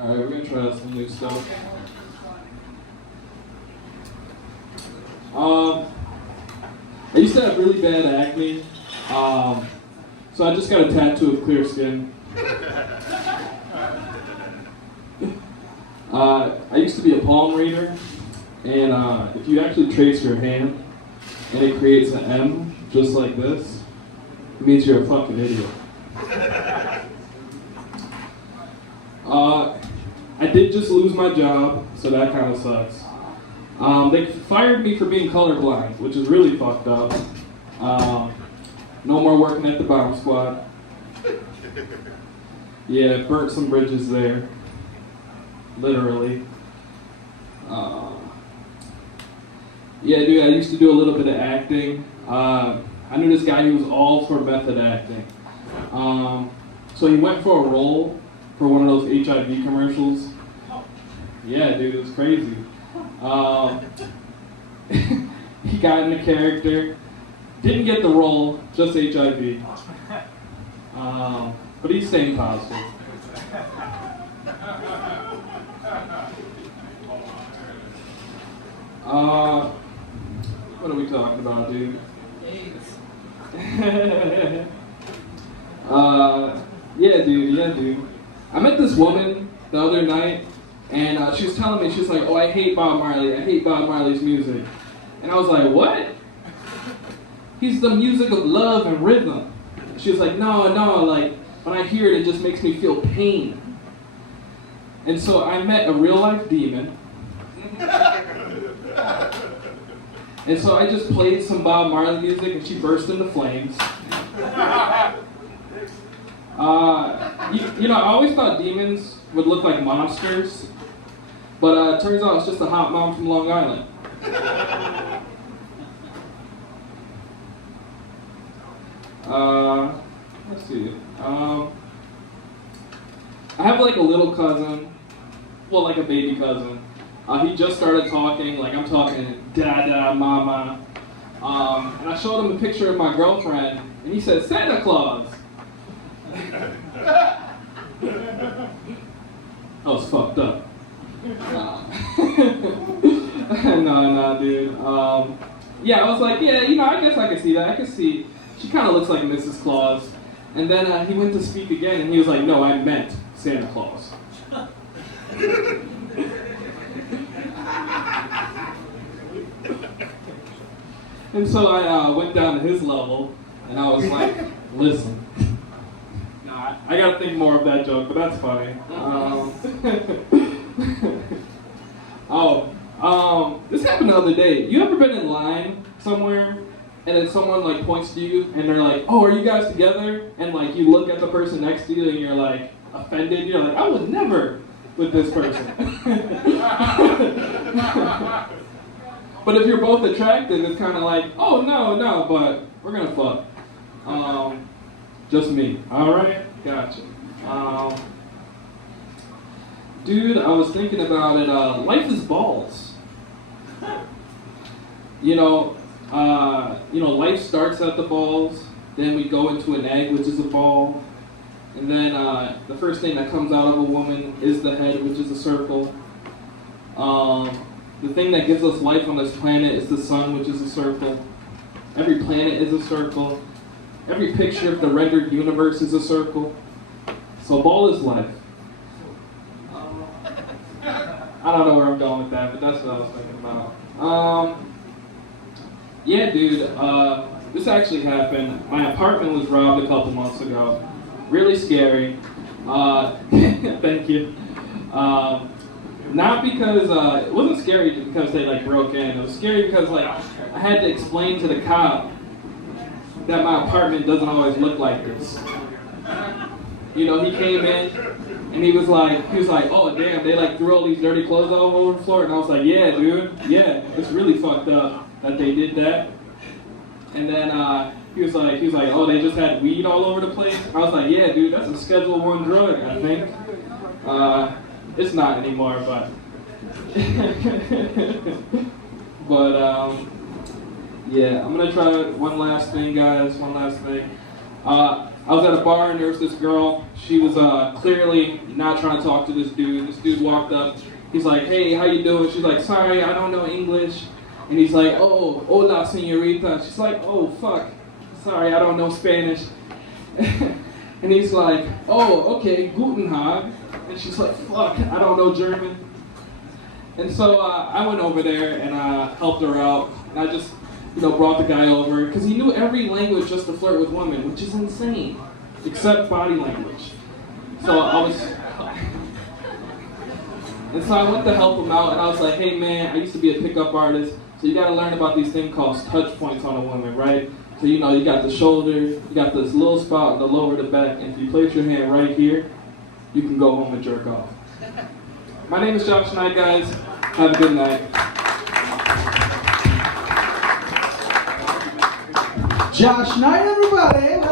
Alright, we're gonna try out some new stuff. I used to have really bad acne, so I just got a tattoo of clear skin. I used to be a palm reader, and if you actually trace your hand and it creates an M just like this, it means you're a fucking idiot. I did just lose my job, so that kind of sucks. They fired me for being colorblind, which is really fucked up. No more working at the bomb squad. Yeah, burnt some bridges there. Literally. Yeah, dude, I used to do a little bit of acting. I knew this guy who was all for method acting. So he went for a role for one of those HIV commercials. Yeah, dude, it was crazy. He got in the character, didn't get the role, just HIV. But he's staying positive. What are we talking about, dude? Yeah, dude. I met this woman the other night, and she was telling me, she was like, oh, I hate Bob Marley. I hate Bob Marley's music. And I was like, what? He's the music of love and rhythm. She was like, no, like, when I hear it, it just makes me feel pain. And so I met a real life demon. And so I just played some Bob Marley music and she burst into flames. You know, I always thought demons would look like monsters, but it turns out it's just a hot mom from Long Island. Let's see. I have like a little cousin, well, like a baby cousin. He just started talking, like I'm talking dada, mama. And I showed him a picture of my girlfriend, and he said, Santa Claus. I was fucked up. No, dude. Yeah, I was like, yeah, you know, I guess I can see that. I can see, she kind of looks like Mrs. Claus. And then he went to speak again, and he was like, no, I meant Santa Claus. And so I went down to his level, and I was like, listen. Nah, I gotta think more of that joke, but that's funny. This happened the other day. You ever been in line somewhere, and then someone like points to you, and they're like, oh, are you guys together? And like you look at the person next to you, and you're like offended. You're like, I would never with this person. But if you're both attractive, it's kind of like, oh, no, but we're going to fuck. Just me. All right? Gotcha. Dude, I was thinking about it. Life is balls. You know, life starts at the balls. Then we go into an egg, which is a ball. And then the first thing that comes out of a woman is the head, which is a circle. The thing that gives us life on this planet is the sun, which is a circle. Every planet is a circle. Every picture of the rendered universe is a circle. So ball is life. I don't know where I'm going with that, but that's what I was thinking about. Yeah, dude, this actually happened. My apartment was robbed a couple months ago. Really scary. Thank you. Not because, it wasn't scary because they like broke in. It was scary because like I had to explain to the cop that my apartment doesn't always look like this. You know, he came in and he was like, oh damn, they like threw all these dirty clothes all over the floor. And I was like, yeah, dude, yeah, it's really fucked up that they did that. And then he was like, oh, they just had weed all over the place. I was like, yeah, dude, that's a Schedule I drug, I think. It's not anymore, but yeah, I'm gonna try one last thing, guys. One last thing. I was at a bar and there was this girl. She was clearly not trying to talk to this dude. This dude walked up. He's like, "Hey, how you doing?" She's like, "Sorry, I don't know English." And he's like, "Oh, hola, señorita." She's like, "Oh, fuck. Sorry, I don't know Spanish." And he's like, "Oh, okay, guten Tag." And she's like, "Fuck, I don't know German." And so I went over there and helped her out. And I just, brought the guy over because he knew every language just to flirt with women, which is insane, except body language. So I was, and so I went to help him out, and I was like, "Hey man, I used to be a pickup artist, so you got to learn about these things called touch points on a woman, right? So you got the shoulder, you got this little spot on the lower of the back, and if you place your hand right here, you can go home and jerk off." My name is Josh Knight, guys. Have a good night. Josh Knight, everybody.